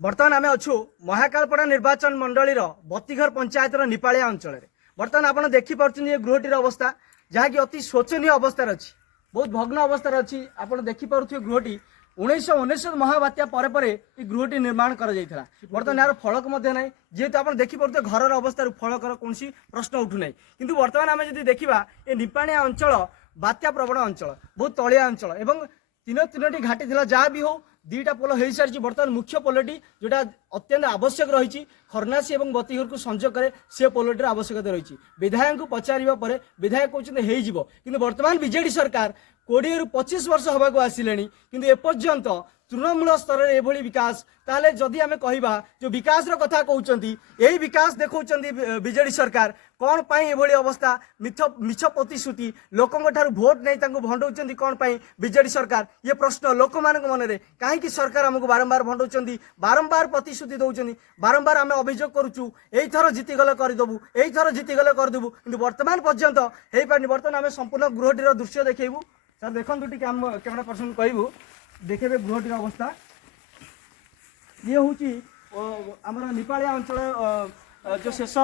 बर्तमान आम अच्छु महाकालपड़ा निर्वाचन मंडल बतीघर पंचायतर निपालिया अंचल बर्तमान आप देखिपुर गृहटीर अवस्था जहाँकि अति शोचनीय अवस्था अच्छी बहुत भग्न अवस्था अच्छी आप देखिपुर गृहटी 1919 महाबात्या पर गृहटी निर्माण कर बर्तमान यार फलक ना जेहेतु आप देखिपुर घर अवस्था फलकर कौन प्रश्न उठुना कि बर्तमान आम जो देखा ये निपाणिया अंचल बात्या प्रवण अंचल बहुत तलिया अंचल एवं तीनोटी घाटी थी जहाँ भी हो दुईटा पोल हो सारी बर्तमान मुख्य पोलटी जोटा अत्यंत आवश्यक रही खरनासी और बतीघर को संजोग करे से पोलटीर आवश्यकता रही विधायक को पचार विधायक कहते हो कि बर्तमान बीजेडी सरकार 20 ରୁ 25 वर्ष हवा को आसिले किंतु एपर्यंत तृणमूल स्तर में एभली विकास ताले जदि आमे कहिबा जो विकास रो कथा कहउचंती एही विकास देखौचंती बीजेडी सरकार कौन पाई एभली अवस्था मिछ प्रतिश्रुति लोकंग ठारू भोट नहीं तांको भंडौचंती कौन पाई बीजेडी सरकार ये प्रश्न लोक मानक मन रे काहे कि सरकार हमको बारंबार भंडौचंती बारंबार प्रतिश्रुति दौचंती बारंबार आमे अभियोग करूचु एई थरो जीति गले करदेबु एई थरो जीति गले करदेबु किंतु वर्तमान पर्यंत हेई पानी वर्तमान आमे संपूर्ण गृहटीर दृश्य देखैबु सर देखंतु टी कैमरा पर्सन कहबु देखे गृहटीर अवस्था ये हूँ आमर निपालिया अंचल जो शेष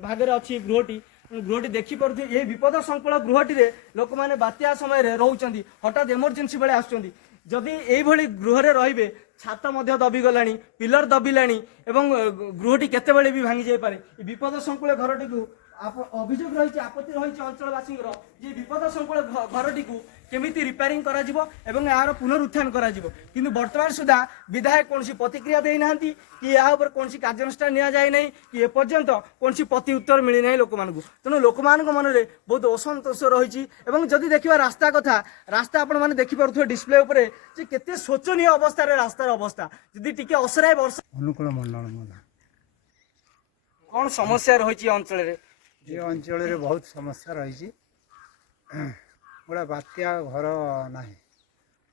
भाग अच्छी गृहटी देखिपे ये विपद संकुल गृहटी लोक मैंने बात्या समय रोच हठात एमरजेंसी बेले आसुँच जदि यही गृह रे छात दबिगला पिलर दबिला गृहटी केतबेले भी भांगी जापे विपद संकुल घरटी को अभियोग रही आपत्ति रही अंचलवासी ये विपद संकुल घरटी को केमिति रिपेयरिंग करा जिवो एवं यार पुनरुत्थान करा जिवो किंतु वर्तमान सुधा विधायक कौन प्रतिक्रिया देना कि या कौन कार्यानुष्ठान नि जाए नहीं कि एपर्यंत कौन प्रति उत्तर मिली ना लोक मानक तेणु लोक मान मन में बहुत असंतोष रही जदि देखा रास्ता कथा रास्ता आपण मैंने देखिपे डिस्प्ले उपर केते शोचनीय अवस्था रास्तार अवस्था जदि टिके असराय वर्षा अनुकूल मंडल कौन समस्या रही अंचल ये अंचल रे बहुत समस्या रही गोटा बात्या घर ना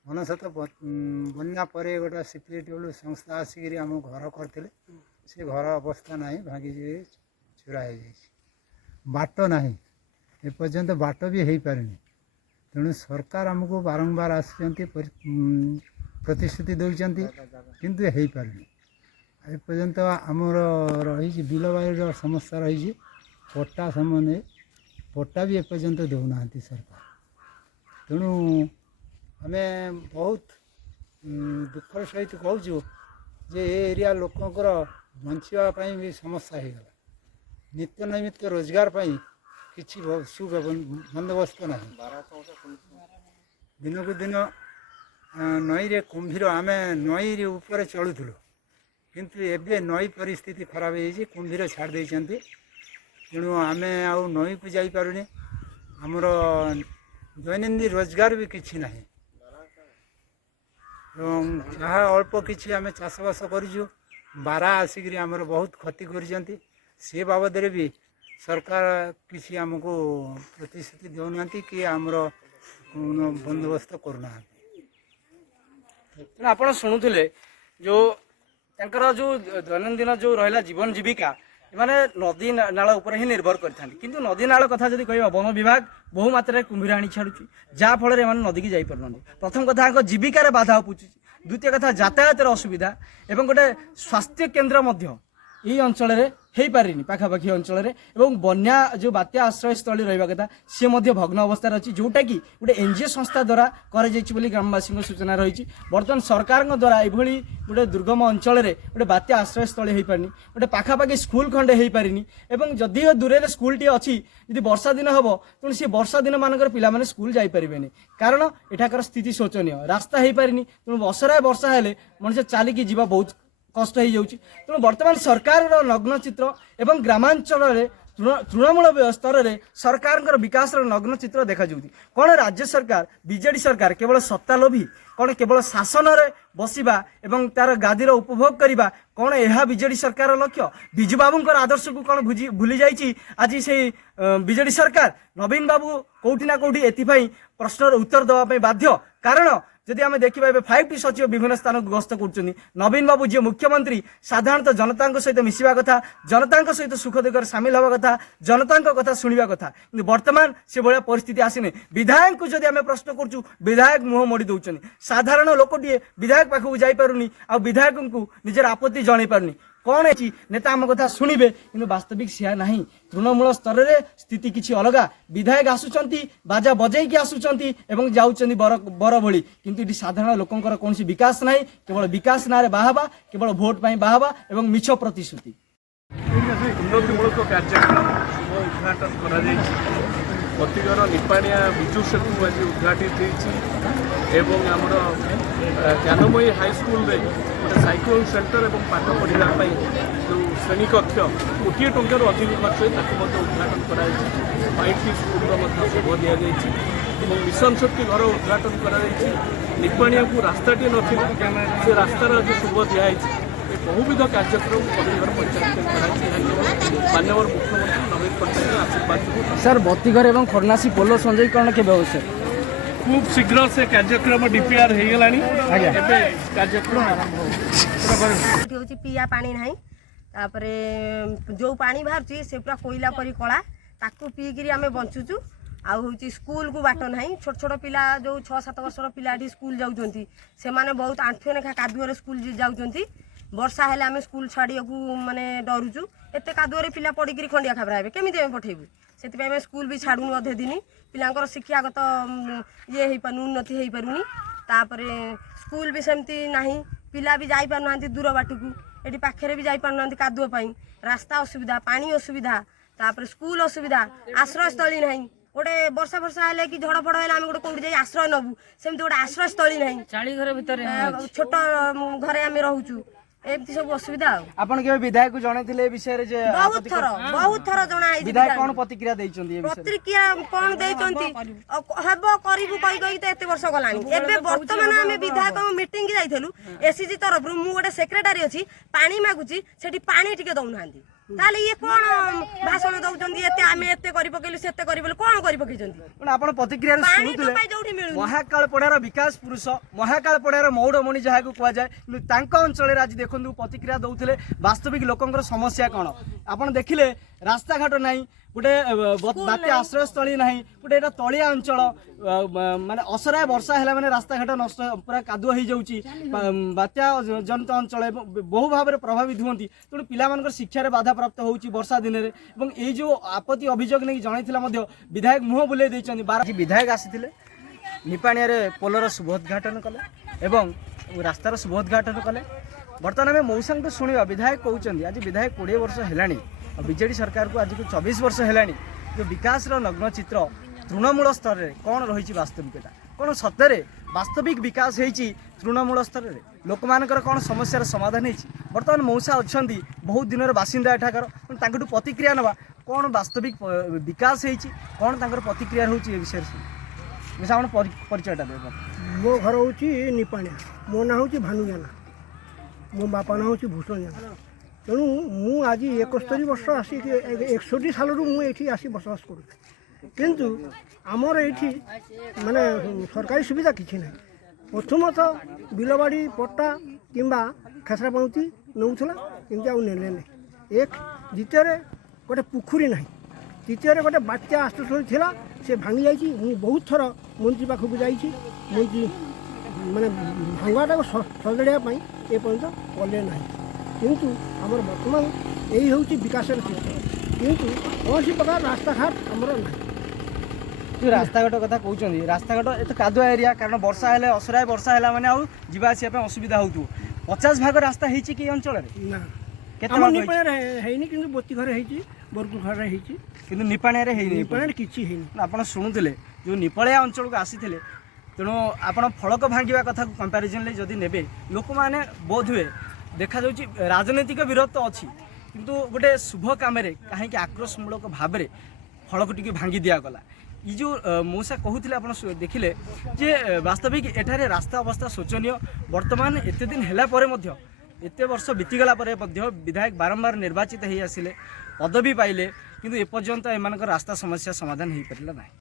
मनसत बन्या पर गोटे सिक्यूरीटी संस्था आसिक आम घर करते से घर अवस्था ना भांगी चूरा हो बाट ना एपर्यंत बाट भी हो पारे तेणु सरकार आमको बारंबार आसुँच प्रतिश्रुति दौरान किंतु हो पारे एपर्यंत आमर रही बिलबाड़ी समस्या रही पट्टा संबंध पट्टा भी एपर्यंत दौना सरकार तेणु आम बहुत दुखर सहित कहूँ जे एरिया लोकंर बचापी भी समस्या हो गला नित्य नैमित्त रोजगार किसी सुबंदोबस्त ना दिन को दिन नई रे कुंभीर आम नई ऊपर चलुलु किंतु एबे नई परिस्थिति खराब हो कुंभीर छाड़ देते तेणु आम आउ नई को जापे आमर दैनंदिन रोजगार भी किसी ना जहाँ अल्प किसी आम चाषबास करूँ बारा आसिक आमर बहुत क्षति कर बाबद भी सरकार किसी आमको प्रतिश्रुति देना कि आमर बंदोबस्त करना आप शुणुले जो जो दैनंदिन जो रहा जीवन जीविका माने नदी नाल उपर ही निर्भर करते किंतु नदी नाल कथा जब कह वन विभाग बहु मात्रा कुंभीर आनी छाड़ुची जहाँफल नदी की जापर प्रथम कथा जीविकार बाधा पुचुची द्वितीय कथा यातायात असुविधा एवं गोटे स्वास्थ्य केन्द्र यही अंचल हो पारे पाखापाखि अंचल बन्या जो बात्या आश्रयस्थली रहा कथा सी भग्न अवस्था अच्छी जोटा कि गोटे एनजीओ संस्था द्वारा कर ग्रामवासी सूचना रही बर्तमान सरकार द्वारा ये गोटे दुर्गम अंचल गोटे बात्या आश्रयस्थली हो पारनी गोटे पाखापाखि स्कूल खंडे हो पारनी जदि दूर स्कूल टी अच्छी यदि वर्षा दिन हम तेणु सी वर्षा दिन मानकर पिला स्कूल जापरेनि कारण एठाकर स्थिति शोचनीय रास्ता हो पारनी तेणु असराय वर्षा हेले मनुष्य चलिकी जीवा बहुत कष्ट हो जाऊँगी तेणु बर्तमान सरकार नग्न चित्र एवं ग्रामांचल तृणमूल स्तर में सरकार विकास नग्न चित्र देखा कौन राज्य सरकार बीजेडी सरकार केवल सत्ता लोभी कौन केवल शासन में बसवा एवं तार गादीर उपभोग करवा कौन यह बीजेडी सरकार लक्ष्य विजु बाबूर आदर्श को कौन भूली जाइए आज से बीजेडी सरकार नवीन बाबू कौटी ना कौटी एपाई प्रश्नर उत्तर देवाई बाध्य कारण जदि आम देखा 5टी सचिव विभिन्न स्थान को गस्त कर नवीन बाबू जी मुख्यमंत्री साधारणतः जनता सहित मिसवा कथा जनता सहित सुख दुख सामिल हवा कथा जनता कथा शुणा कथा कि बर्तमान से भाया परिस्थिति आसीनी विधायक को जदि आम प्रश्न करूँ विधायक मुह मोड़ी दौरान साधारण लोकटे विधायक पाखक जापरुनी आ विधायक को निजर आपत्ति जन पारुनी कौन है नेता आम कथा शुणे कि वास्तविक सिया ना तृणमूल स्तर में स्थिति किसी अलग विधायक आसुंच बाजा बजैकी आसुंच जाऊँच बर भली किंतु ये साधारण लोकंर कौन विकास ना केवल विकास ना बाहवा केवल भोट पर बाहवा और मिछ प्रतिश्रुति उन्नतिमूलक कार्यक्रम शुभ उद्घाटन कर निपाणिया विजु सेतु आज उद्घाटित होती आमर ज्ञानमयी हाईस्कल गोटे साइक्लोन सेंटर और पाठ पढ़ाई जो श्रेणी कक्ष कोटी टंकार अधिक खर्च है उद्घाटन कर 5टी स्कूल शुभ दि जाए मिशन शक्ति घर उद्घाटन कर निपाणिया को रास्ताटी ना से रास्तार आज शुभ दिखाई बहुविध कार्यक्रम बतीघर परिचालित माननीय मुख्यमंत्री नवीन पट्टनायक आशीर्वाद सर बतीघर एवं खरनासी पोल संजयकरण के व्यवस्था खूब शीघ्र से कार्यक्रम डीपीआर हो गला कार्यक्रम आरंभ हो पिया पानी ना तापरे जो पानी बाहर से पूरा कोईला परी कला ताकू पीकि आम बंचुचु आउ स्कूल को बाट ना छोट छोट पिला जो 6-7 वर्षर पिला स्कूल जाऊँच से बहुत आंठुए लेखा कादुअर स्कूल जाऊँच वर्षा हेले आम स्कूल छाड़िया माने डरुचु एत कादुअरे पिला पड़ी खंडिया खाबरा हे केमी पठेबू से स्कूल भी छाड़ूनी अधे दिन पिलांकर शिक्षागत ये उन्नति हो पारुनी तापर स्कूल भी सेमती नहीं पिला भी जाई पारना दूर बाटकू ये पाखे भी जाई पारना कादुअपाई रास्ता असुविधा पानी असुविधा तापर स्कूल असुविधा आश्रयस्थली नहीं गोटे वर्षा वर्षा हेले कि झड़ फड़ हेले गोटे कौटी जाई आश्रय नबू सेमती गोटे आश्रयस्थली नहीं चाली घर भितर छोट घरे आम रोचु एमती सब असुविधा आपन के विधायक को जणैथिले ए विषय रे जे बहुत थर जना विधायक कोन प्रतिक्रिया दैचंदी ए विषय प्रतिक्रिया कोन दैचंती हबो करिबु कहि कहि त एते वर्ष गलानी एबे वर्तमान आमे विधायक मीटिंग जाइथलु एसीजी तरफ रु मु गोटे सेक्रेटरी अछि पानी मागुची सेठी पानी टिके दउ नांदी ताले ये कोन भाषण दउचंदी एते आमे एते करि पकेलु सेते करि बोले कोन करि पकेचंदी पण आपन प्रतिक्रिया रे सुनुतले महाकाल पड़ार विकास पुरुष महाकाल पड़ार मौड़मणि जहाँ को कह जाए कि तांका अंचल आज देखु प्रतिक्रिया दौले वास्तविक लोकंर समस्या कौन आपन देखिले रास्ता घाट नहीं गोटे बात्या आश्रयस्थली ना गोटे तलिया अंचल माने असराय वर्षा है माने रास्ता घाट नष्ट पूरा कादुआ हो जाऊँगी बात्या जनित अंचल बहु भाव में प्रभावित होती तेणु पिला शिक्षार बाधा प्राप्त होची वर्षा दिन में ये जो आपत्ति अभियोग नहीं जनई विधायक मुह बुले बार विधायक आसी निपाणिया पोलर शुभोद्घाटन कले एवं रास्तार शुभोद्घाटन कले बर्तमान आम मौसा तो शुणा विधायक कहते आज विधायक 20 वर्ष है बीजेडी सरकार को आज को 24 वर्ष है जो विकास नग्न चित्र तृणमूल स्तर में कौन रही वास्तविकता कौन सत्य वास्तविक विकास होती तृणमूल स्तर में लोक मानकर कौन समस्यार समाधान होती बर्तमान मौसा अच्छा बहुत दिन बासिंदा एठाकर प्रतिक्रिया नवा कौन वास्तविक विकास होती कौन प्रतिक्रिया होती विषय परिचयटा दे मो घर हूँ निपाणिया मो ना हूँ भानुजाना मो बापा ना हूँ भूषण जाना तेणु मु आज 71 वर्ष आसी 61 साल मुझे आसी बसवास करूँ आमर ये माने सरकारी सुविधा किसी ना प्रथमतः बिलबाड़ी पट्टा किंबा खेसरा पणुती नौला किंतु आउ नेले नहीं एक द्वितीय गोटे पुखुरी ना तृतीय गोटे बात्या आश्रयस्थली थिला से भांगी जाइए मु बहुत थर मंत्री पाखक जाइए मंत्री माने भांगाटा सजाड़ापी एपर्यंत कले ना किंतु आमर बर्तमान यही हूँ विकास चित्र किंतु कौन प्रकार रास्ता घाट आमर ना जो रास्ता घाट कथा कहते रास्ता घाट ये कादुआ एरिया कारण वर्षा है असराय वर्षा है मैंने आउ जावासवा असुविधा हो 50 भाग रास्ता होती कि अंचल निपाणिया बतीघर बरपुर घर हो निपाणिया किसी आप शुणुले जो निपालिया अंचल को आसी तेणु आप फड़क भांगा कथा कंपारिजन जदि ने लोक मैंने बोध हुए देखा राजनैतिक विरोध तो अच्छी किंतु गोटे शुभ कम कहीं आक्रोशमूलक भाव में फड़क टी भांगी दिगला ये जो मौसा कहते आप देखिले जे वास्तविक एठारे रास्ता अवस्था शोचनीय बर्तमान एत दिन है एत वर्ष बीतीगला विधायक बारंबार निर्वाचित हो आसिले पदवी पाइले किंतु एपर्यंत एम रास्ता समस्या समाधान हो पारा ना।